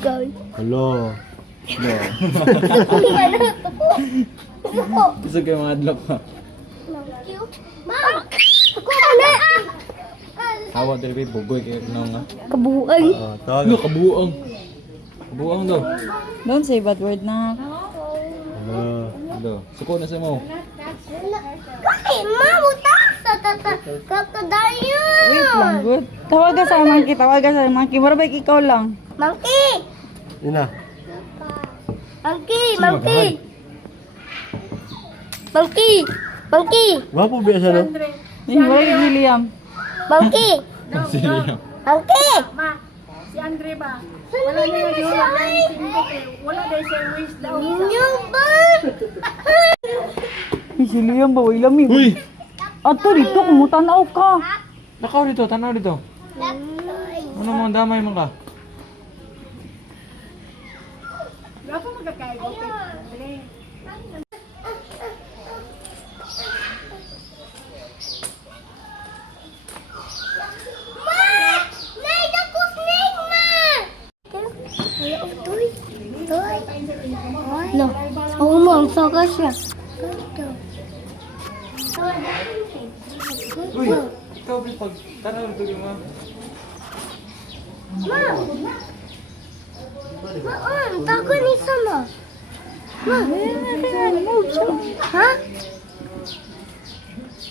bugaw. Hello. No. Gusto kayo mga adlok ha? Ma! Ako na! Awa dali kayo, bugoy kayo nga. Kabuang. Tawag. Ano, kabuang. Kabuang daw. Don't say bad word na. Hello. Hello. Suko na sa mo. Kami, ma! Butas! Kakadayo! Wait lang, good. Tawagan sa monkey, tawagan sa monkey. Marabay ikaw lang. Monkey! Yun na. Monkey! Monkey! Monkey! Monkey! Wapo ba siya no? Yung wala kay William. Monkey! Sige. Monkey! Si Andre ba? Wala na yung wala na siya wish daw. Ninyo ba? Si William ba? Wala mi. Uy! Ato dito, kumutanaw ka. Nakaw dito, tanaw dito. Ano mo, damay mo ka? Wala pa magkakain. No, umang saka siya. Uy! Ikaw pag tanaw dito mo. Tago ni sama. Ma, ha?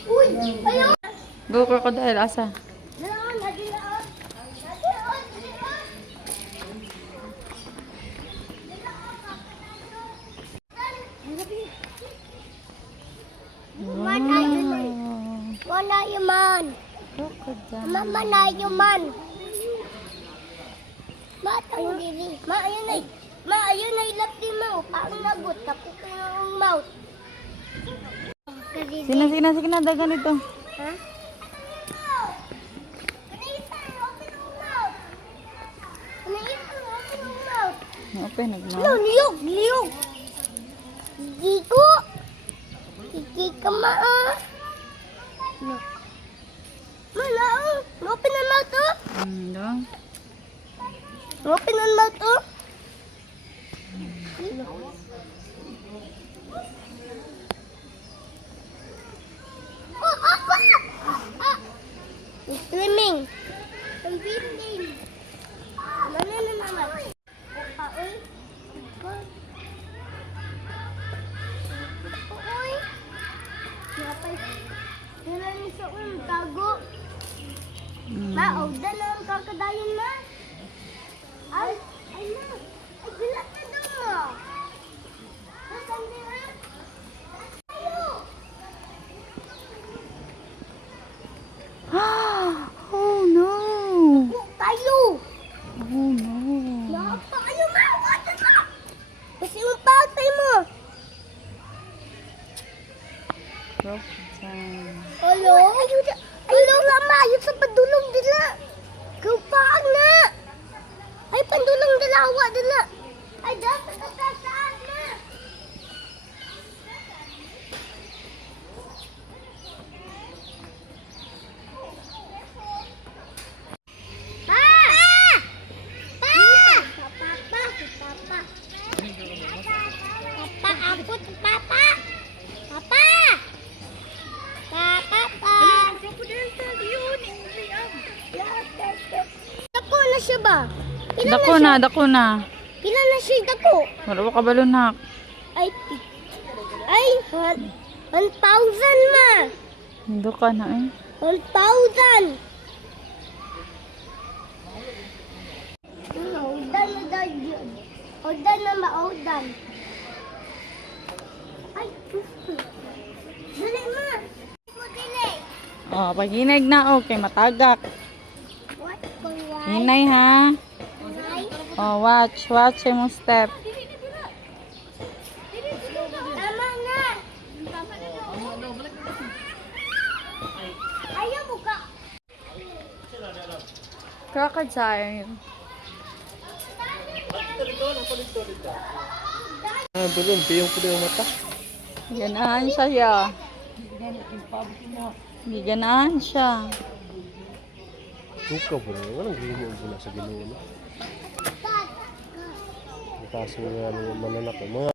Uy, ayaw. Go crocodile, asa? Wala yung man. Mama na yung man. Matang diri. Ma, ayun ay. Ma, ayun ay lapdi mo. Paang nagot. Tapos ang mouth. Sina, dagan ito. Ha? Open, nagma. Liyog, liyog. Gigo. Gigi ka maa. Malaang. Open ang mouth oh. Dong. Open ang mouth oh. Oh, apa? Swimming. Swimming. Mana na naman? Oy. Oy. Napay. Nalani sa tago. Maawda na ang kakadayon na. Ay na. Ay, bilat na daw mo. Nasaan nila? Tayo. Oh no. Tayo. Oh no. Napa kayo mawat na. Kasi yung patay mo. Crocodile. Hello? Hello nga ma. Ayun sa padulong dila. Kupaan na. Ay, pandulong dalawa dila. Ay, dapat katasaan na. Pa! Pa! Papa! Papa! Papa! Ako to Papa! Papa! Papa! Pa! Dako na siya ba? Pila Dako na. Pila na siya dako? Wala pa kabalunak. Ay, 1,000 ma. Hindi ka na eh. 1,000. Udan na daw yun. Udan na maudan. Ay, dali ma. Mo dili. Oh, pag hinag na okay, matagak. What ko why? Hinay ha. Why? Oh, watch yung step. Tama na. Ayaw mo ka. Crocodile. Doon, piyong ko yung mata. Ganahan siya. Ganahan siya. Suka po na. Walang ginoo po na sa ginoo. klaseng ano, mananap. Mga